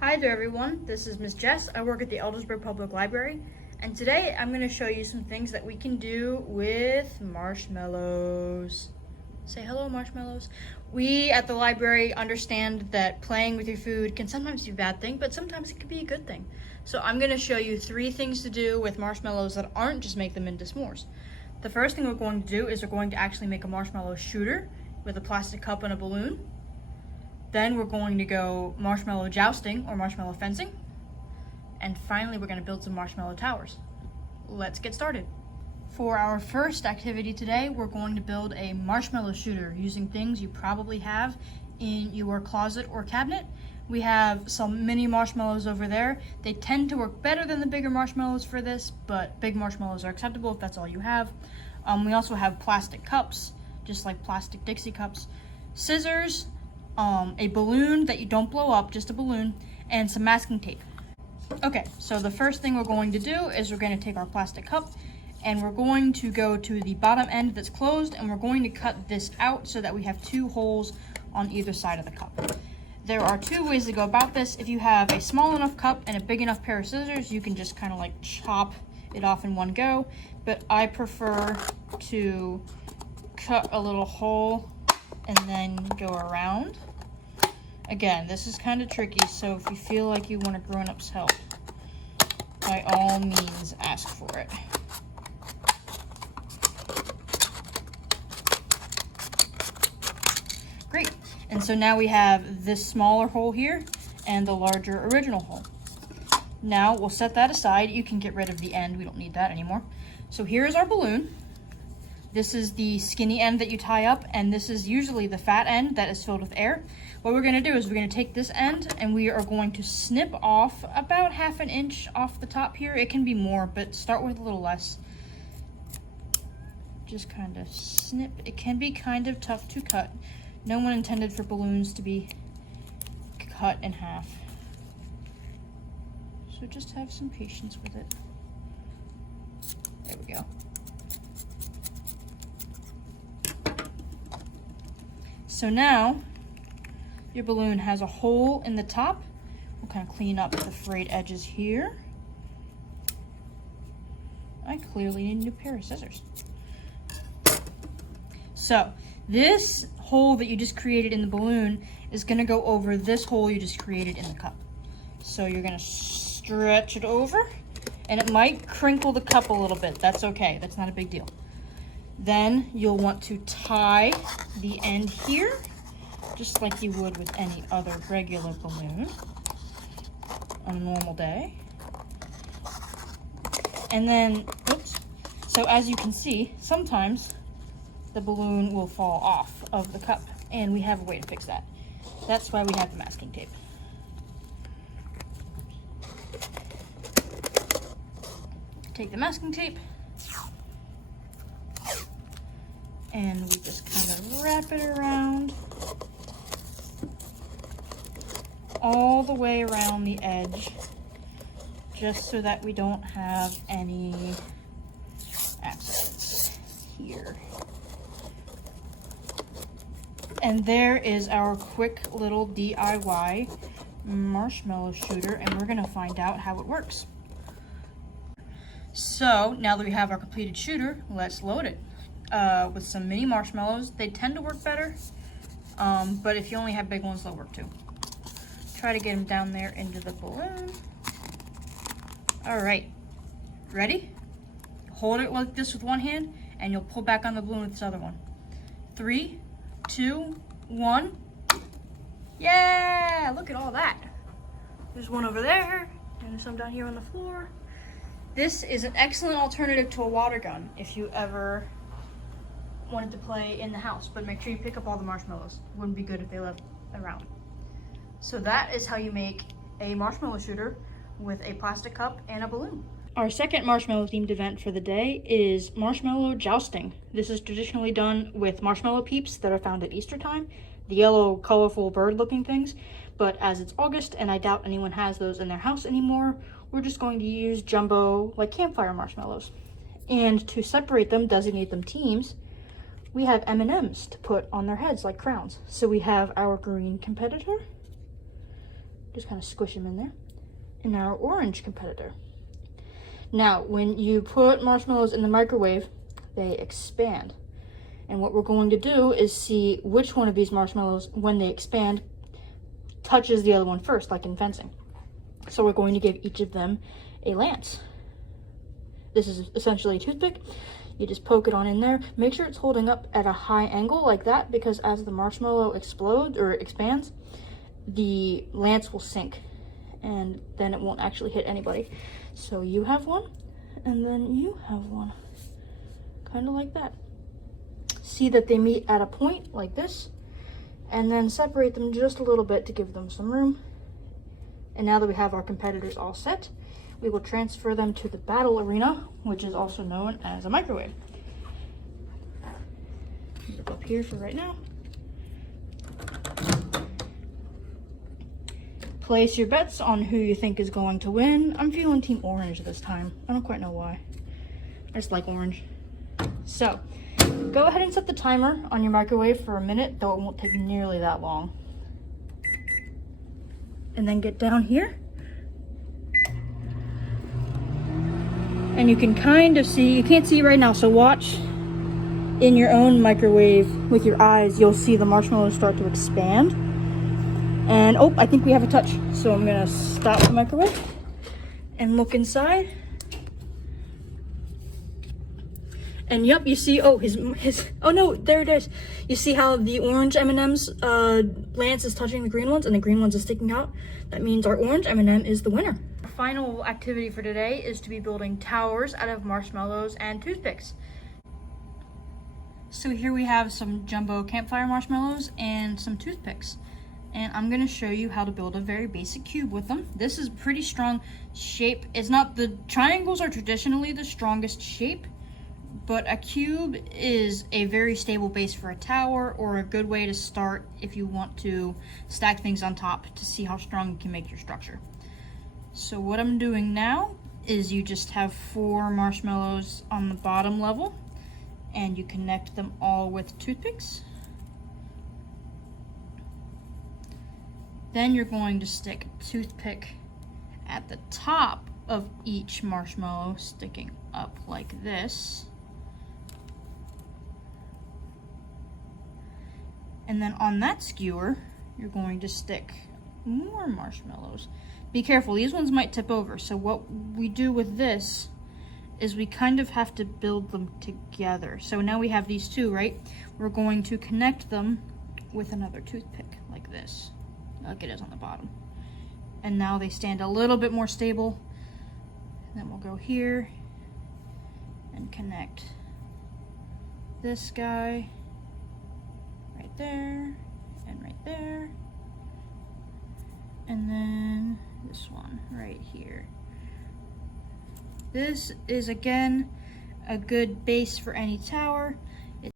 Hi there everyone, this is Miss Jess. I work at the Eldersburg Public Library, and today I'm going to show you some things that we can do with marshmallows. Say hello, marshmallows. We at the library understand that playing with your food can sometimes be a bad thing, but sometimes it can be a good thing. So I'm going to show you 3 things to do with marshmallows that aren't just make them into s'mores. The first thing we're going to do is we're going to actually make a marshmallow shooter with a plastic cup and a balloon. Then we're going to go marshmallow jousting or marshmallow fencing. And finally, we're going to build some marshmallow towers. Let's get started. For our first activity today, we're going to build a marshmallow shooter using things you probably have in your closet or cabinet. We have some mini marshmallows over there. They tend to work better than the bigger marshmallows for this, but big marshmallows are acceptable if that's all you have. We also have plastic cups, just like plastic Dixie cups, scissors, a balloon that you don't blow up, just a balloon, and some masking tape. Okay, so the first thing we're going to do is we're going to take our plastic cup and we're going to go to the bottom end that's closed and we're going to cut this out so that we have 2 holes on either side of the cup. There are 2 ways to go about this. If you have a small enough cup and a big enough pair of scissors, you can just kind of like chop it off in one go, but I prefer to cut a little hole and then go around. Again, this is kind of tricky, so if you feel like you want a grown-up's help, by all means ask for it. Great, and so now we have this smaller hole here and the larger original hole. Now we'll set that aside. You can get rid of the end, we don't need that anymore. So here's our balloon. This is the skinny end that you tie up, and this is usually the fat end that is filled with air. What we're going to do is we're going to take this end and we are going to snip off about 1/2 inch off the top here. It can be more, but start with a little less. Just kind of snip. It can be kind of tough to cut. No one intended for balloons to be cut in half. So just have some patience with it. There we go. So now, your balloon has a hole in the top. We'll kind of clean up the frayed edges here. I clearly need a new pair of scissors. So, this hole that you just created in the balloon is gonna go over this hole you just created in the cup. So you're gonna stretch it over, and it might crinkle the cup a little bit. That's okay, that's not a big deal. Then you'll want to tie the end here, just like you would with any other regular balloon on a normal day. And then, oops, so as you can see, sometimes the balloon will fall off of the cup, and we have a way to fix that. That's why we have the masking tape. Take the masking tape, and we just kind of wrap it around all the way around the edge, just so that we don't have any accidents here. And there is our quick little DIY marshmallow shooter, and we're gonna find out how it works. So now that we have our completed shooter, let's load it. With some mini marshmallows. They tend to work better, but if you only have big ones, they'll work too. Try to get them down there into the balloon. All right, ready? Hold it like this with one hand, and you'll pull back on the balloon with this other one. 3, 2, 1. Yeah, look at all that. There's one over there, and there's some down here on the floor. This is an excellent alternative to a water gun if you ever wanted to play in the house, but make sure you pick up all the marshmallows. Wouldn't be good if they left around. So that is how you make a marshmallow shooter with a plastic cup and a balloon. Our second marshmallow themed event for the day is marshmallow jousting. This is traditionally done with marshmallow peeps that are found at Easter time, the yellow, colorful bird looking things. But as it's August and I doubt anyone has those in their house anymore, we're just going to use jumbo, like campfire marshmallows. And to separate them, designate them teams, we have M&Ms to put on their heads like crowns. So we have our green competitor Just kind of squish them in there. And our orange competitor. Now, when you put marshmallows in the microwave, they expand. And what we're going to do is see which one of these marshmallows, when they expand, touches the other one first, like in fencing. So we're going to give each of them a lance. This is essentially a toothpick. You just poke it on in there. Make sure it's holding up at a high angle like that, because as the marshmallow explodes or expands, the lance will sink and then it won't actually hit anybody. So you have one and then you have one. Kind of like that. See that they meet at a point like this, and then separate them just a little bit to give them some room. And now that we have our competitors all set, we will transfer them to the battle arena, which is also known as a microwave. Zip up here for right now. Place your bets on who you think is going to win. I'm feeling Team Orange this time. I don't quite know why. I just like orange. So, go ahead and set the timer on your microwave for a minute, though it won't take nearly that long. And then get down here. And you can kind of see, you can't see right now, so watch in your own microwave with your eyes. You'll see the marshmallows start to expand. And oh, I think we have a touch. So I'm gonna stop the microwave and look inside. And yep, you see, oh, oh no, there it is. You see how the orange M&M's lance is touching the green ones and the green ones are sticking out? That means our orange M&M is the winner. Our final activity for today is to be building towers out of marshmallows and toothpicks. So here we have some jumbo campfire marshmallows and some toothpicks. And I'm gonna show you how to build a very basic cube with them. This is pretty strong shape. It's not, the triangles are traditionally the strongest shape, but a cube is a very stable base for a tower, or a good way to start if you want to stack things on top to see how strong you can make your structure. So what I'm doing now is you just have 4 marshmallows on the bottom level, and you connect them all with toothpicks. Then you're going to stick a toothpick at the top of each marshmallow, sticking up like this. And then on that skewer, you're going to stick more marshmallows. Be careful, these ones might tip over. So what we do with this is we kind of have to build them together. So now we have these 2, right? We're going to connect them with another toothpick like this, like it is on the bottom. And now they stand a little bit more stable. And then we'll go here and connect this guy right there and right there. And then this one right here. This is again a good base for any tower.